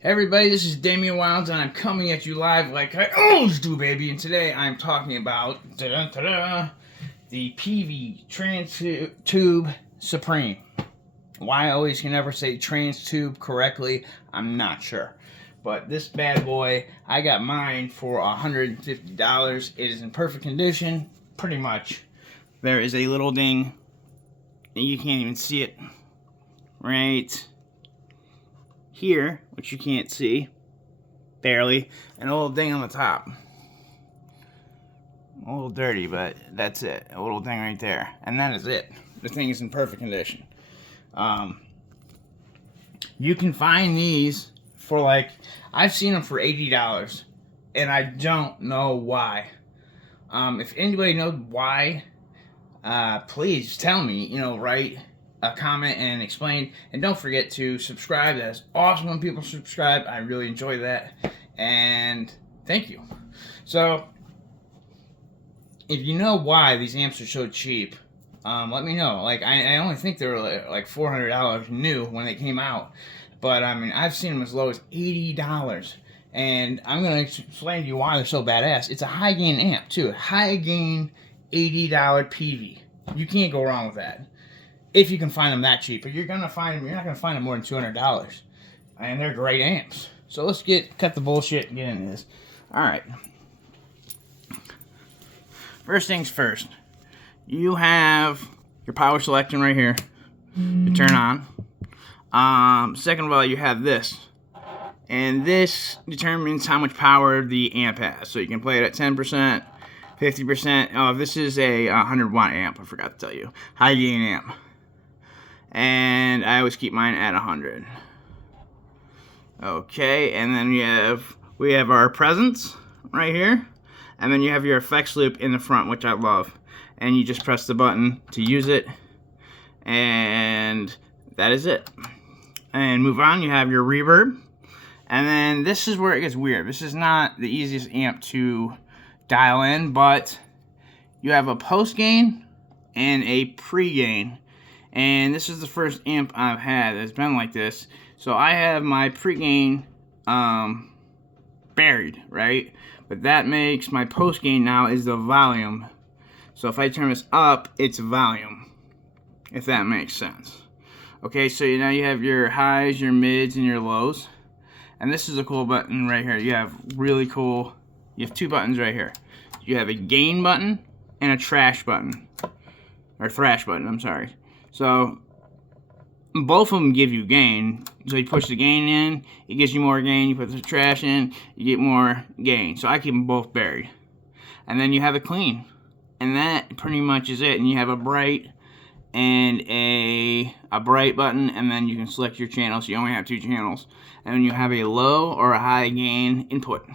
Hey everybody, this is Damian Wilds, and I'm coming at you live like I always do, baby. And today I'm talking about the Peavy Trans Tube Supreme. Why I always can never say trans tube correctly, I'm not sure. But this bad boy, I got mine for $150. It is in perfect condition, pretty much. There is a little ding, and you can't even see it right here, which you can't see, barely, and a little ding on the top. A little dirty, but that's it. A little thing right there, and that is it. The thing is in perfect condition. You can find these for I've seen them for $80, and I don't know why. If anybody knows why, please tell me, write a comment and explain, and don't forget to subscribe. That's awesome when people subscribe. I really enjoy that, and thank you. So if you know why these amps are so cheap, let me know. I only think they were like $400 new when they came out, but I mean, I've seen them as low as $80, and I'm going to explain to you why they're so badass. It's a high gain amp too, high gain $80 Peavy. You can't go wrong with that. If you can find them that cheap, but you're not going to find them more than $200, and they're great amps. So let's cut the bullshit and get into this. All right. First things first, you have your power selection right here to turn on. Second of all, you have this, and this determines how much power the amp has. So you can play it at 10%, 50%. Oh, this is a 100 watt amp. I forgot to tell you, high gain amp. And I always keep mine at 100. Okay, and then we have our presence right here, and then you have your effects loop in the front, which I love. And you just press the button to use it, and that is it. And move on, you have your reverb, and then this is where it gets weird. This is not the easiest amp to dial in, but you have a post gain and a pre gain. And this is the first amp I've had that's been like this. So I have my pre-gain buried, right? But that makes my post-gain now is the volume. So if I turn this up, it's volume, if that makes sense. Okay, so now you have your highs, your mids, and your lows. And this is a cool button right here. You have two buttons right here. You have a gain button and a trash button. Or thrash button, I'm sorry. So both of them give you gain. So you push the gain in, it gives you more gain. You put the trash in, you get more gain. So I keep them both buried. And then you have a clean, and that pretty much is it. And you have a bright and a bright button, and then you can select your channel. So you only have 2 channels. And then you have a low or a high gain input.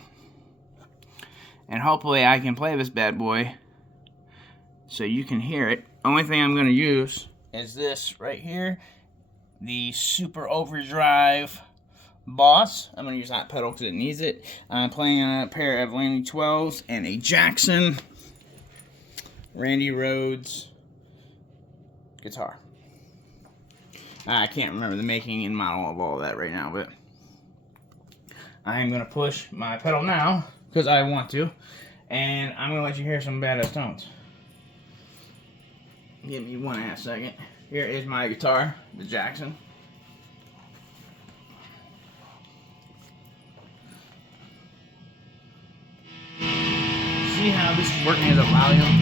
And hopefully I can play this bad boy so you can hear it. Only thing I'm going to use is this right here, the Super Overdrive Boss. I'm going to use that pedal because it needs it. I'm playing on a pair of Landy 12s and a Jackson Randy Rhoads guitar. I can't remember the making and model of all of that right now, but I'm going to push my pedal now because I want to, and I'm going to let you hear some badass tones. Give me 1.5 seconds. Here is my guitar, the Jackson. See how this is working as a volume?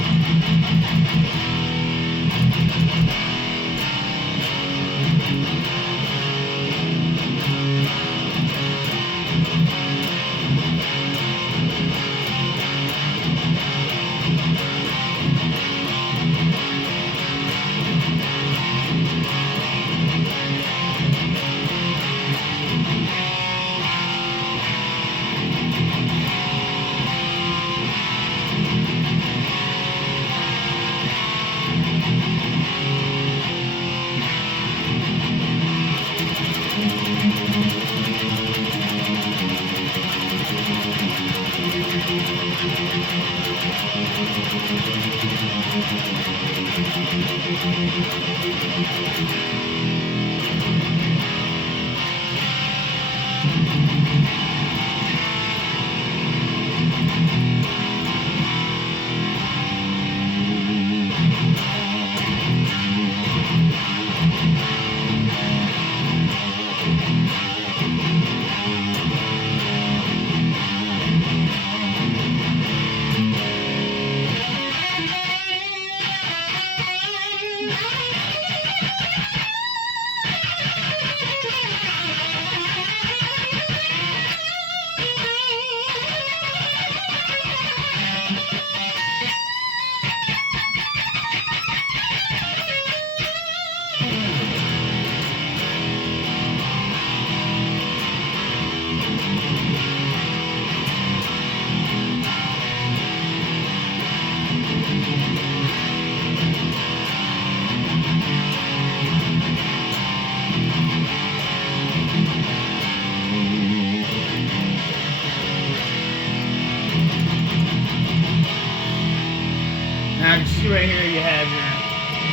Now you see right here you have your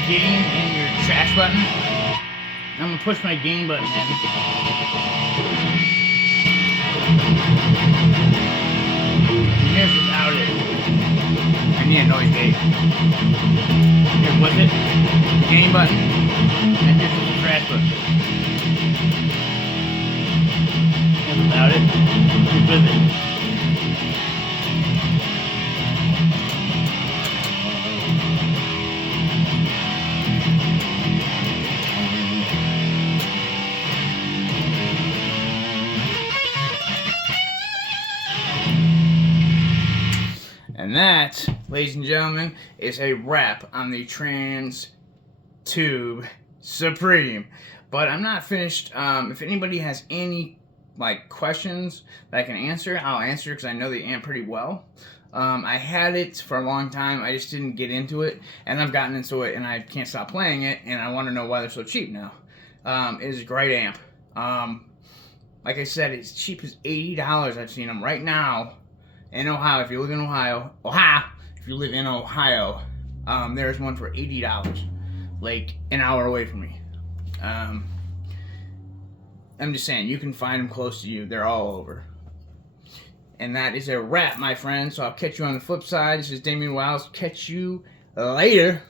gain and your trash button. I'm gonna push my gain button in. And here's without it. I need a noise gate. Here's with it, the gain button, and here's with the trash button. And without it, here's with it. And that, ladies and gentlemen, is a wrap on the Trans Tube Supreme. But I'm not finished. If anybody has any questions that I can answer, I'll answer because I know the amp pretty well. I had it for a long time. I just didn't get into it, and I've gotten into it, and I can't stop playing it. And I want to know why they're so cheap now. It is a great amp. Like I said, it's cheap as $80. I've seen them right now. In Ohio, if you live in Ohio, if you live in Ohio, there's one for $80, like an hour away from me. I'm just saying, you can find them close to you. They're all over. And that is a wrap, my friends. So I'll catch you on the flip side. This is Damien Wiles. Catch you later.